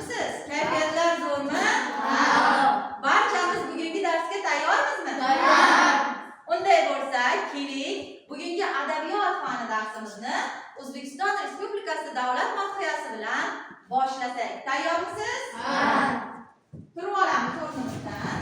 Yaxshimisiz? Kayfiyatlar zo'rmi? Barchamiz bugungi darsga tayyormizmi? Tayyor. Unday bo'lsa, keling, bugungi adabiyot fani darsimizni O'zbekiston Respublikasi Davlat madhiyasi bilan boshlasak. Tayyormisiz? Turib olamiz o'rnimizdan.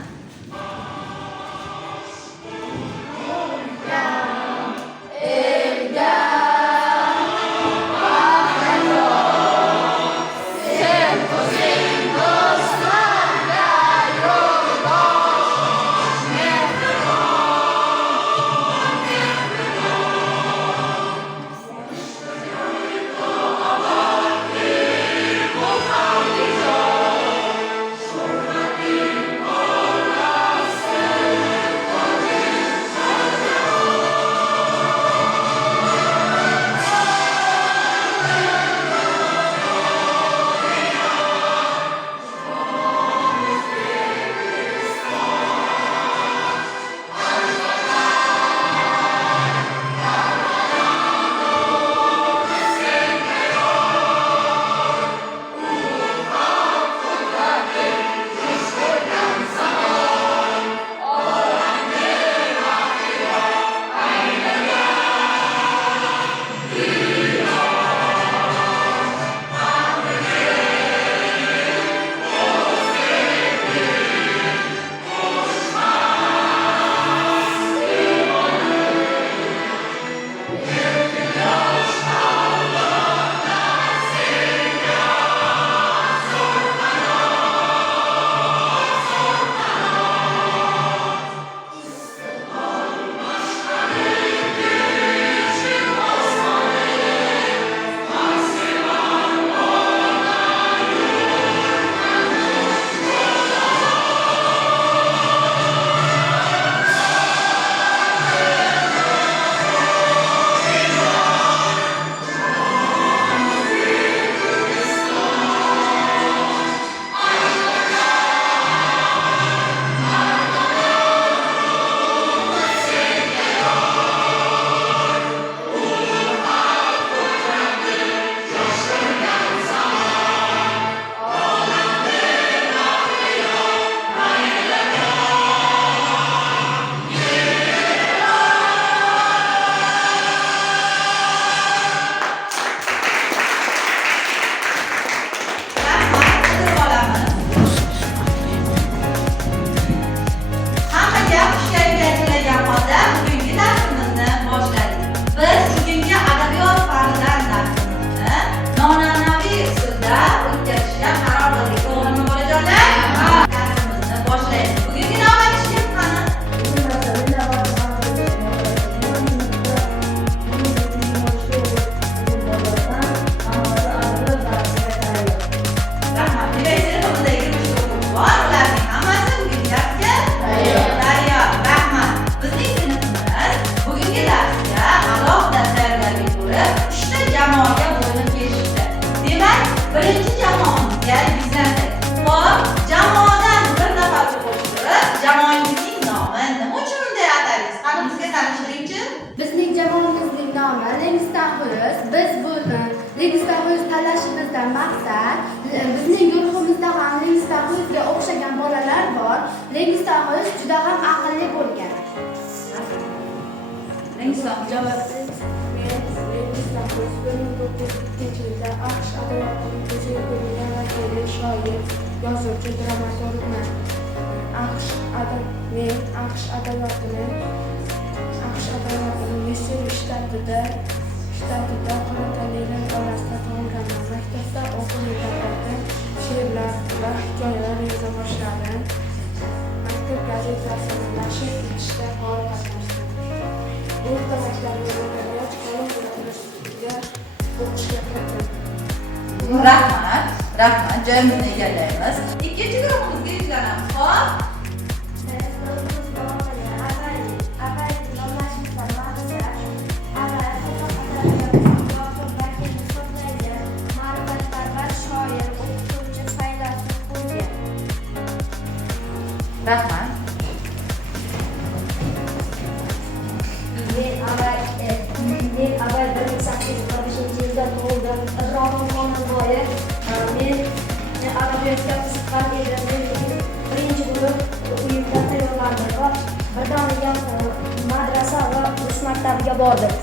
Tanlashimizdan maqsad bizning guruhimizda ham Lengistahuzga o'xshagan bolalar bor. Lengistahuz juda ham aqlli bo'lgan. Javobsiz. Men Lengistahuz 1902-yilda AQSh adabiyotini yuzaga kelgan vakili, shoir, yozuvchi, dramaturgman. Men AQSh adabiyotini Missuri shtatida qoratanlilar orasida tug'ilganman. Maktabda o'quv yillarida she'rlar va hikoyalar yoza boshladim. Maktab gazetasini nashr etishda faol qatnashdim. O'rta maktabga bo'lgach, Kolumbiya universitetiga o'qishga kirdim. Rahmat, joyimizni egallaymiz. Ikkinchi guruhimizga yuzlanamiz. Xo'p. Rahmat. Men avval 1865 yilda tug'ildim. Ibrohim Xonanboyev. Men avval adabiyotga qiziqqan edim. Birinchi bo'lib uyimda tayyorlandim va birdaniga madrasa va rus maktabiga bordim.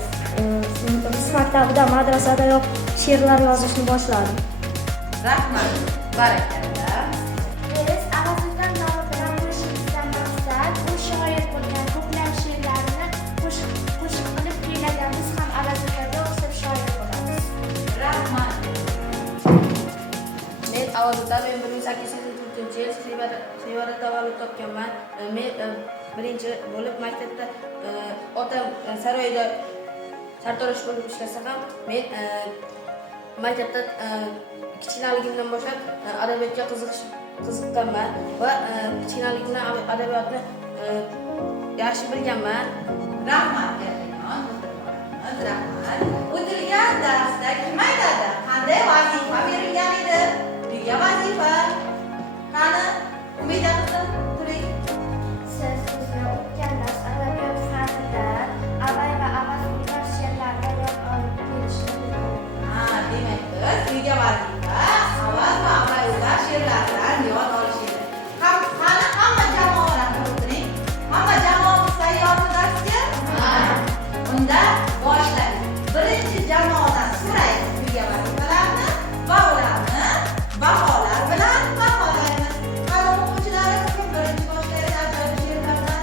Rus maktabida madrasadayoq she'rlar yozishni boshladim. Rahmat. Barakalla. Biz Avazildan nomi bilan bo'lishimizdan maqsad u shoir bo'lgan ko'plab she'rlarini qo'shiq qilib kuylagan. Biz ham Avazillarga o'xshab shoir bo'lamiz. Rahmat. Men Avazilda 1884 yil Sevarda tavallud topganman. Men birinchi bo'lib maktabda otam saroyda sartarosh bo'lib ishlasa ham men maktabda kichkinaligimdan boshlab adabiyotga qiziqqanman va kichkinaligimdan adabiyotni yaxshi bilganman. Rahmat Erkinjon, o'tirib rahmat. O'tilgan darsda kim aytadi? Qanday vazifa berilgan edi? Uyga vazifa. Qani, Umida qizim, turing. Siz bizni o'tgan dars adabiyot fanida Abay va Avazillar she'rlarini yod olib kelishni Demak biz uyga vazifa, Avaz va Abayullar she'rlaridan yod olish edi. Qani hamma jamoalarni o'tiring. Hamma jamoamiz tayyormi darsga? Unda boshlaymiz. Birinchi jamoadan so'raymiz uyga vazifalarni va ularni baholar bilan baholaymiz. Qani o'quvchilar, kim birinchi boshlaydi ajoyib she'rlardan?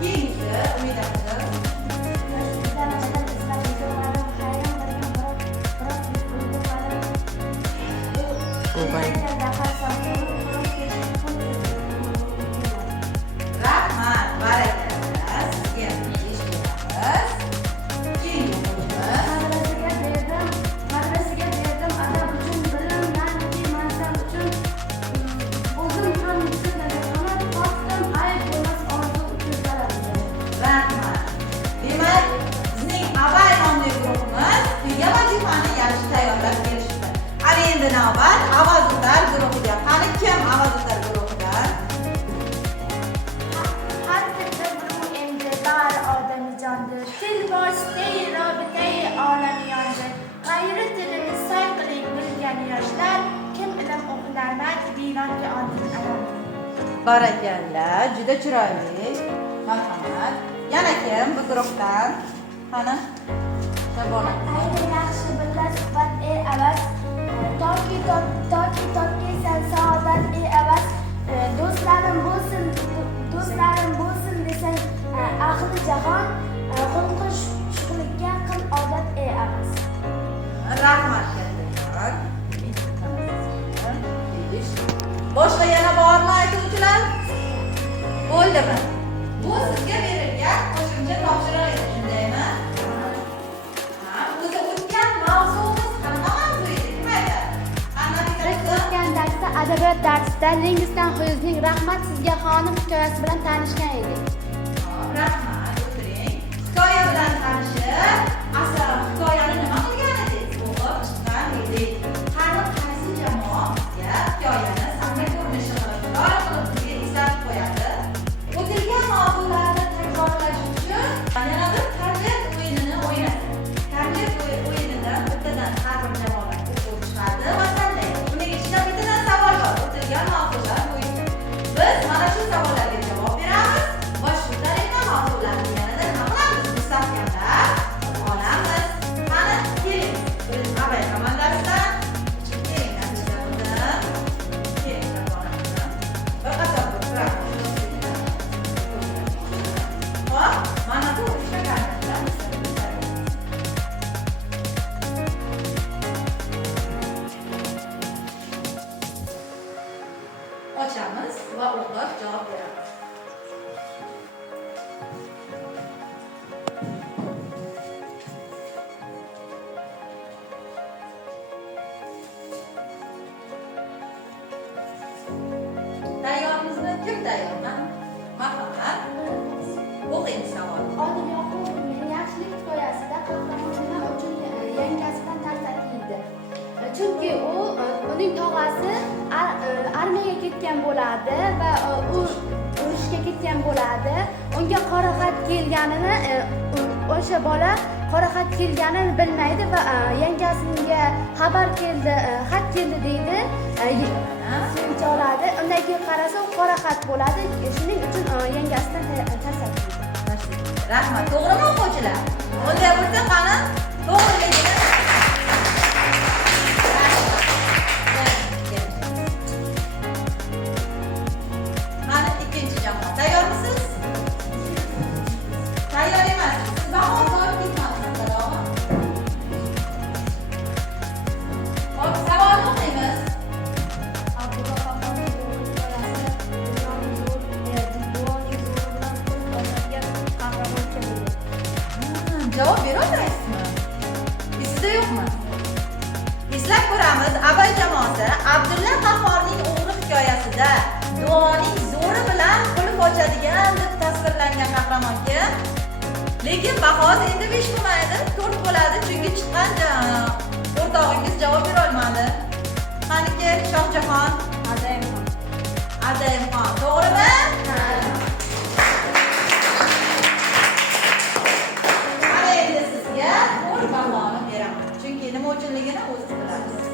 Keyingi Umida qizim. Rahmat, barakalla. Sizga ish beramiz. Keyingi o'quvchimiz. Madrasaga berdim adab uchun, bilim, ma'naviy mansab uchun. O'zim ham yuksalganman, topdim ayb bo'lmas orzu uchun talabim. Rahmat. Demak, bizning Abay nomli guruhimiz uyga vazifani yaxshi tayyorlab kelishdi. Ana endi navbat Avazillar guruhiga. Qani kim Avazillar guruhidan? Har tilda bir endi bari odamijondir. Til vositay robitay olamiyondir. G'ayri tilini soy qiling bilgan yoshlar, kim ilm o'qinarman divanga oldin alam. Barakalla, juda chiroyli. Marhamat. Yana kim bu guruhdan? Qani? Shabona. Ayni yaxshi birga suhbat Avaz. Toki topkaysan saodat Avaz. Do'stlarim bo'lsin desang ahli jahon, xulqi shuhlikka qil odat Avaz. Rahmat kattajon. Boshqa yana bormi aytuvchilar? Bo'ldimi? Bu sizga berilgan qo'shimcha topshiriq edi, shundaymi? O'zi o'tgan mavzuimiz hamma mavzu edi, kim aytadi? Biz o'tgan darsda adabiyot darsida Lingvistan Xuyuzning Rahmat sizga xonim hikoyasi bilan tanishgan edik. Rahmat, o'tiring. Hikoya bilan tanishib, asal hikoyani nima qilgan edik? O'qib chiqqan edik. Qani qaysi jamoa bizga hikoyani sahna ko'rinishi qilib, chiroyli qilib bizga eslatib qo'yadi? O'tilgan mavzularni takrorlash uchun yana bir tarbiya o'yinini o'ynaydi. Tarbiya o'yinidan bittadan har bir jamoalar o'qib chiqadi va tanlaydi. Uning ichida bittadan savol bor. O'tilgan mavzular bo'yicha. Biz mana shu savollarga javob beramiz va shu tariqa mavzularni yanada nima qilamiz? Mustahkamlab olamiz. Qani, keling. Biz Abay komandasidan keling, natija qildim. Keling, jamoalarimiz. Bir qator turamiz. Hop, mana bu uchta kartalar. Ochamiz va o'qib javob beramiz. Tayyormizmi? Kim tayyor? Marhamat. O'qing savol. Odil Yoqubovning yaxshilik hikoyasida qahramon nima uchun yangasidan tarsatildi? Chunki uning tog'asi armiyaga ketgan bo'ladi va u urushga ketgan bo'ladi. Unga qora xat kelganini o'sha bola qora xat kelganini bilmaydi va yangasiga xabar keldi, xat keldi deydi. o'rniga qarasa u qora xat bo'ladi. Shuning uchun yangasidan tarsaki. Rahmat. To'g'rimi o'quvchilar? Bunday bo'lsa qani to'g'riligini mana ikkinchi jamoa. Tayyormisiz? Tayyor emas. Siz baho so'rab ketmadingiz, salom. Hop, savolni o'qiymiz. Abdulla Qahhorning hikoyasi dunyoning zo'r bilan kurashadigan qahramon kim edi? Javob bera olasizmi? Esingizda yo'qmi? Eslab ko'ramiz. Abay jamoasi Abdulla Qahhorning o'g'li hikoyasida duoning zo'ri bilan qulf ochadigan deb tasvirlangan qahramon kim? Lekin bahosi endi 5 bo'lmaydi, 4 bo'ladi, chunki chiqqan o'rtog'ingiz javob bera olmadi. Qaniki Shohjahon? Adayimxon. Adayimxon. To'g'rimi? Mana endi sizga 4 bahoni beraman. Chunki nima uchunligini o'zingiz bilasiz.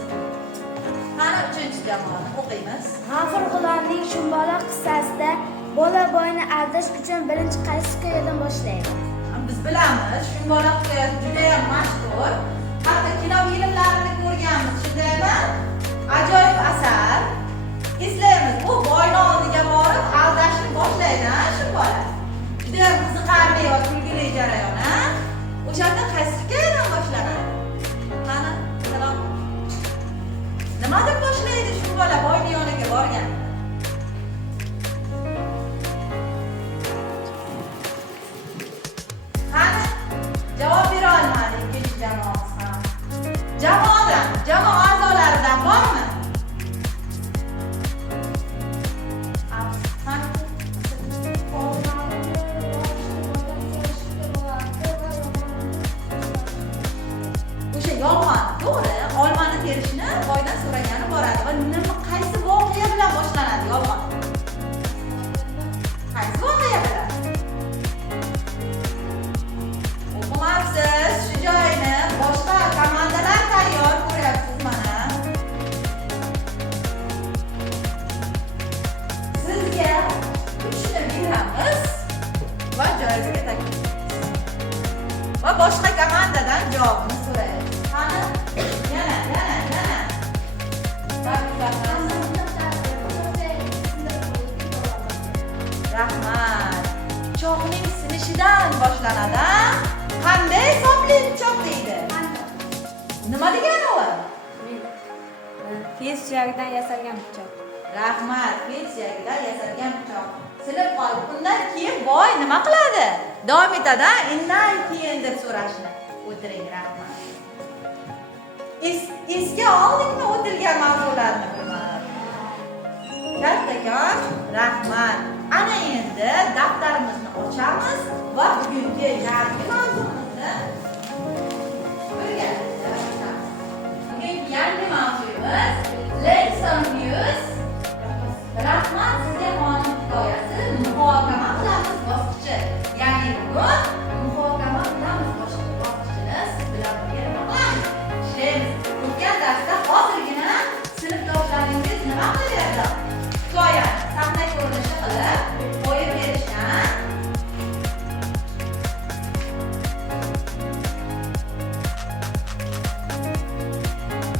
Mana 3-jamoani o'qiymiz. G'afur G'ulomning Shumbola qissasida bola boyni aldash uchun birinchi qaysi hikoyadan boshlaydi? Biz bilamiz, Shumbola hikoyasi juda ham mashhur. Hatto kino filmlarini ko'rganmiz, shundaymi? Ajoyib asar. Eslaymiz, bu boyni oldiga borib aldashni boshlaydi, ha, Shumbola. Juda ham qiziqarli va kulgili jarayon, ha? O'shanda qaysi hikoyadan boshlanadi? Qani, salom. Nima deb boshlaydi Shumbola boyni yoniga borgan? Qani, javob bera olmadi ikkinchi jamoamiz ham. Jamoa a'zolaridan bormi? O'sha yolg'on, to'g'ri. Olmani terishni boydan so'ragani boradi va qaysi voqea bilan boshlanadi yolg'on? Qaysi voqea bilan? O'qimabsiz, shu joyni boshqa komandalar tayyor ko'ryapsiz mana. Sizga 3 ni beramiz va joyizga taklif qilamiz. Va boshqa komandadan javobni so'raymiz. Qani, yana. Rahmat. Pichoqning sinishidan boshlanadi. Qanday hisobli pichoq deydi? Nima degani u? Fil suyagidan yasalgan pichoq. Rahmat. Fil suyagidan yasalgan pichoq. Silib qoldi. Undan keyin boy nima qiladi? Davom etadi, "Indan keyin" deb so'rashni. O'tiring, rahmat. Esga oldingmi o'tilgan mavzularni hurmat? Kattakon, rahmat. Ana endi daftarimizni ochamiz va bugungi yangi mavzumizni birgalikda o'qiymiz. Bugungi yangi mavzuyimiz Lesson News. Rahmat, sizga xonim hikoyasi muhokama qilamiz bosqichi. Ya'ni bugun muhokama qilamiz bosqichini siz bilan birga qilamiz. Ishlaymiz. O'tgan darsda hozirgina sinfdoshlaringiz nima qilyapti? Hikoyani sahna ko'rinishi qilib qo'yib berishgan.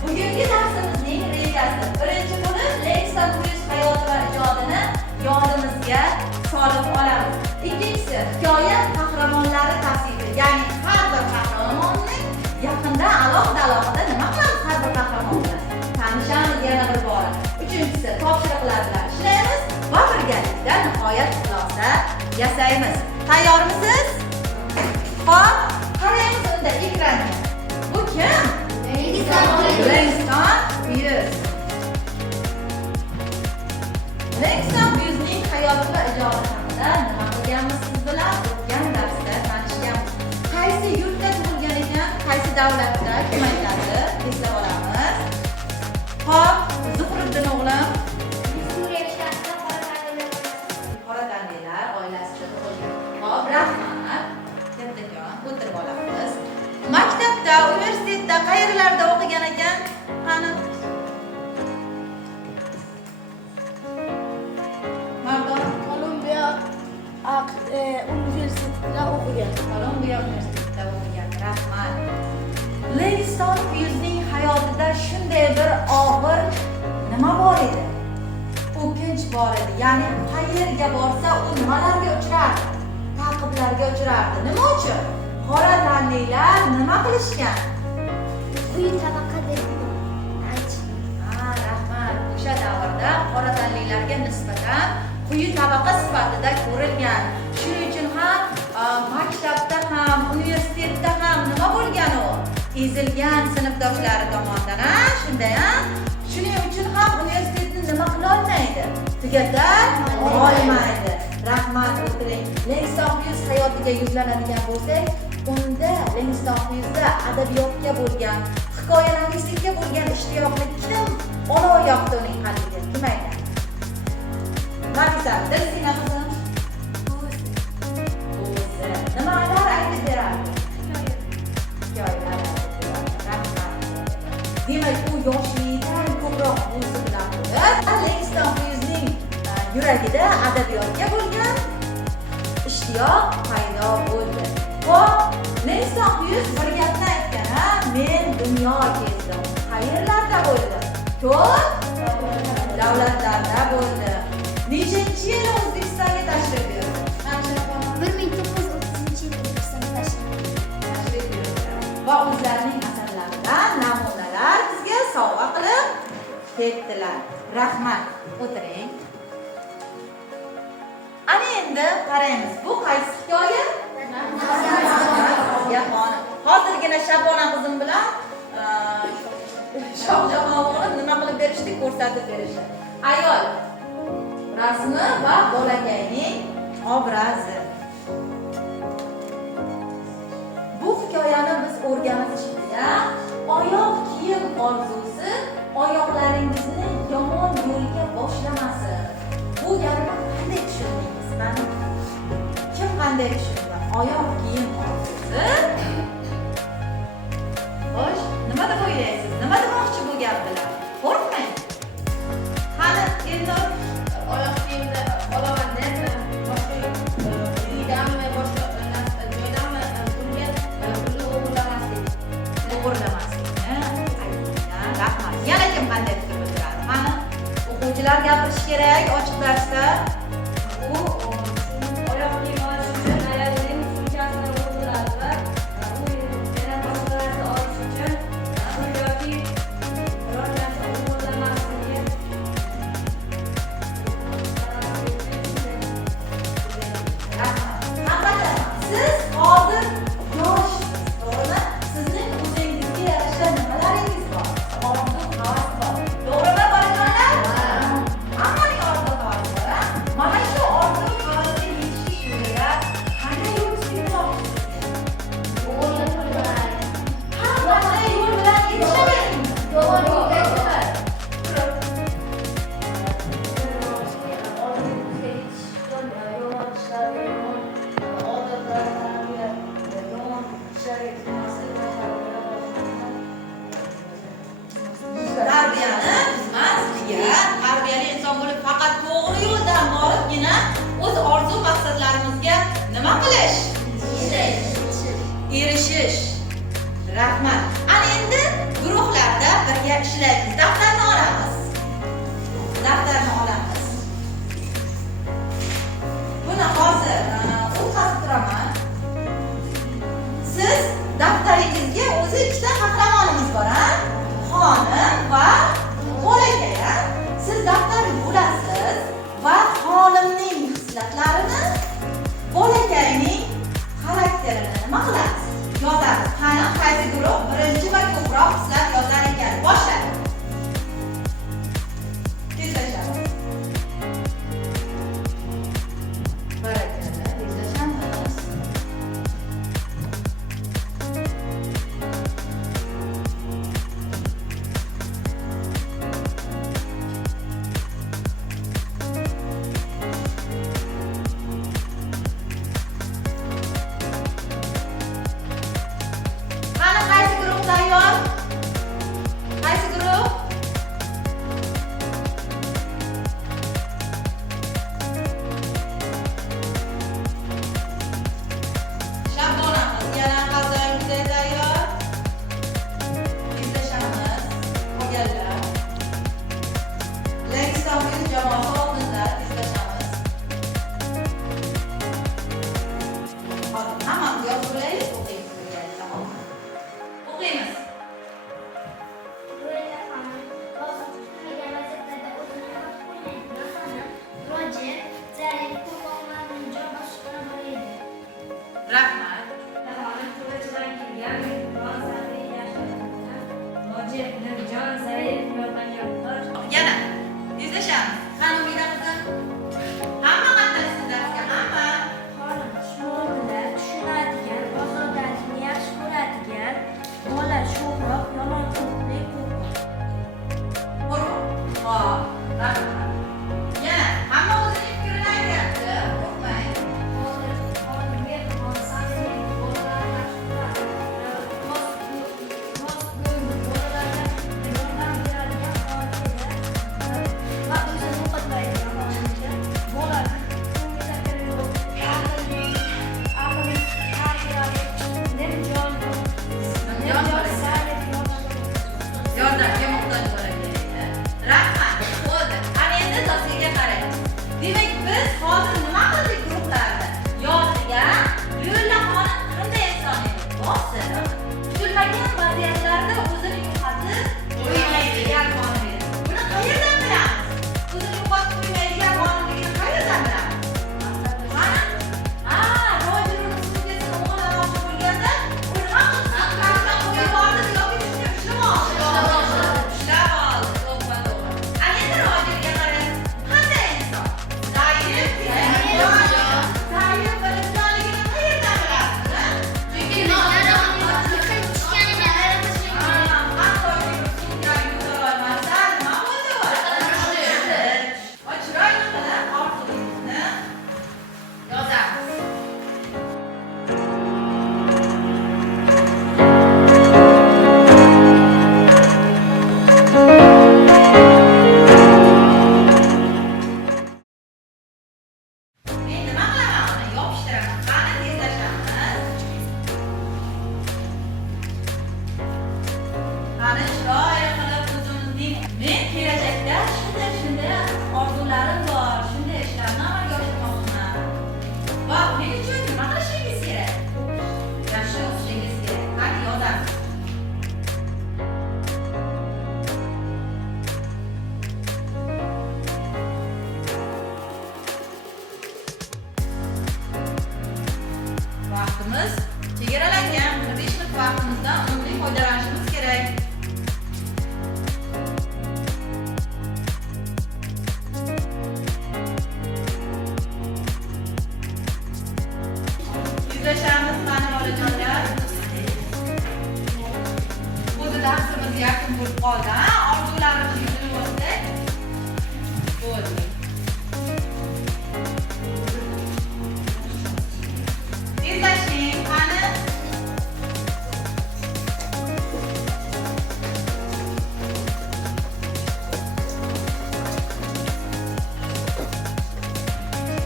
Bugungi darsimizning rejasi birinchi bo'lib Lesson News hayoti va ijodini yodimizga solib olamiz. Ikkinchisi hikoya qahramonlari tavsifi, ya'ni har bir qahramonning yaqinda alohida nima qilamiz har bir qahramon bilan tanishamiz yana bir bora. Uchinchisi topshiriqlar bilan ishlaymiz va birgalikda nihoyat xulosa yasaymiz. Tayyormisiz? Xo'p, qaraymiz unda ekranga. Bu kim? Langston Hughes. Langston Hughesning hayoti va ijodi haqida nima qilganmiz siz bilan o'tgan darsda tanishganmiz. Qaysi yurtda tug'ilgan ekan, qaysi davlatda kim aytadi? Eslab olamiz. Xo'p, Zuhriddin o'g'lim Suriya shtatida Qora tanlilar oilasida tug'ilgan. Xo'p, rahmat. Kattakon, o'tirib olamiz. Maktabda, universitetda, qayerlarda o'qigan ekan? Qani? universitetida o'qigan. Rahmat. Leviston Hyusning hayotida shunday bir og'ir nima bor edi? O'kinch bor edi. Ya'ni qayerga borsa u nimalarga uchrardi? Ta'qiblarga uchrardi. Nima uchun? Qora tanlilar nima qilishgan? Quyi tabaqa deb aytishdi. Rahmat. O'sha davrda qora tanlilarga nisbatan quyi tabaqa sifatida ko'rilgan. Shuning uchun ham maktabda ham, universitetda ham nima bo'lgan u? Ezilgan sinfdoshlari tomonidan, shunday ham. Shuning uchun ham universitetni nima qila olmaydi? Tugata olmaydi. Rahmat, o'tiring. Leviston Hyus hayotiga yuzlanadigan bo'lsak, unda Leviston Hyusda adabiyotga bo'lgan, hikoyalanishlikka bo'lgan ishtiyoqni kim olayapti uning qalbiga? Kim aytadi? Nafisa, Dilsina qizim. O'zi. Nimalar aytib beradi? Hikoyalar aytib beradi. Rahmat. Demak, u yoshligidan ko'proq o'zi bilan bo'lib, Leviston Hyusning yuragida adabiyotga bo'lgan ishtiyoq paydo bo'ldi. Xo'p, Leviston Hyus bir gapni aytgan, men dunyo kezdim. Qayerlarda bo'ldi? Ko'p davlatlarda bo'ldi. Nechanchi yil O'zbekistonga tashrif buyurdi? 1930-yil O'zbekistonga tashrif buyurdi. Va o'zlarining asarlaridan namunalar bizga sovg'a qilib ketdilar. Rahmat. O'tiring. Ana endi qaraymiz. Bu qaysi hikoya? Hozirgina Shabona qizim bilan Shohjahon nima qilib berishdi, ko'rsatib berishdi. Ayol rasmi va bolakayning obrazi. Bu hikoyani biz o'rganishda oyoq kiyim orzusi oyoqlaringizni yomon yo'lga boshlamasin. Bu gapni qanday tushundingiz? Mana kim qanday tushungan? Oyoq kiyim orzusi. Xo'sh, nima deb o'ylaysiz? Nima demoqchi bu gap bilan? Qo'rqmang. Qani, endi Oyoq kiyimni olaman deb boshqa uydanmi, boshqa joydanmi pulni o'g'irlamaslik. O'g'irlamaslikni aytgan. Rahmat. Yana kim qanday fikr bildiradi? Qani, o'quvchilar gapirish kerak ochiq darsda. U oyoq kiyim olish uchun ayolning sumkasini o'g'irladi va u yana boshqa narsa olish uchun yoki biror narsa o'g'irlamasligi. Siz hozir yoshsiz, to'g'rimi? Sizning o'zingizga yarasha nimalaringiz bor? Orzu, havas bor. To'g'rimi, bolajonlar? Hammaning orzu, havasi bor. Mana shu orzu, havasga yetishish yo'lida qanday yo'l tutmoqchisiz? Har qanday yo'l bilan yetishavering. To'g'ri, tarbiyani bizmas degan, tarbiyali inson bo'lib faqat to'g'ri yo'ldan boribgina o'z orzu maqsadlarimizga nima qilish? Erishish. Rahmat. Ana endi guruhlarda birga ishlaymiz. Daftarni olamiz. Buni hozir o'tkazib turaman. Siz daftaringizga o'zi ikkita qahramonimiz bor, xonim va bolakay. Siz daftarni bo'lasiz va xonimning hislatlarini, bolakayning xarakterini nima qilasiz? Yozasiz. Qani, qaysi guruh?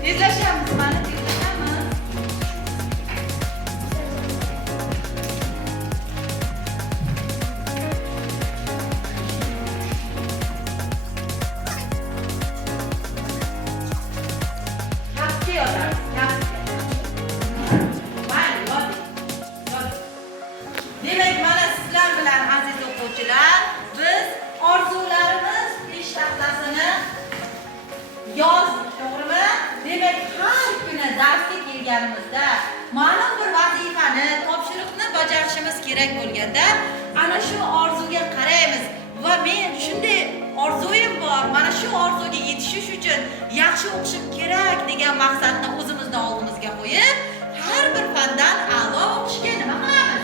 Tezlashamiz, mana tezlashamiz. Yaxshi yozamiz, yaxshi. Mayli, yoting. Demak, mana sizlar bilan aziz o'quvchilar, biz orzularimiz peshtaxtasini yozdik, to'g'rimi? Demak, har kuni darsga kelganimizda ma'lum bir vazifani, topshiriqni bajarishimiz kerak bo'lganda, ana shu orzuga qaraymiz va men shunday orzuyim bor, mana shu orzuga yetishish uchun yaxshi o'qishim kerak degan maqsadni o'zimizning oldimizga qo'yib, har bir fandan a'lo o'qishga nima qilamiz?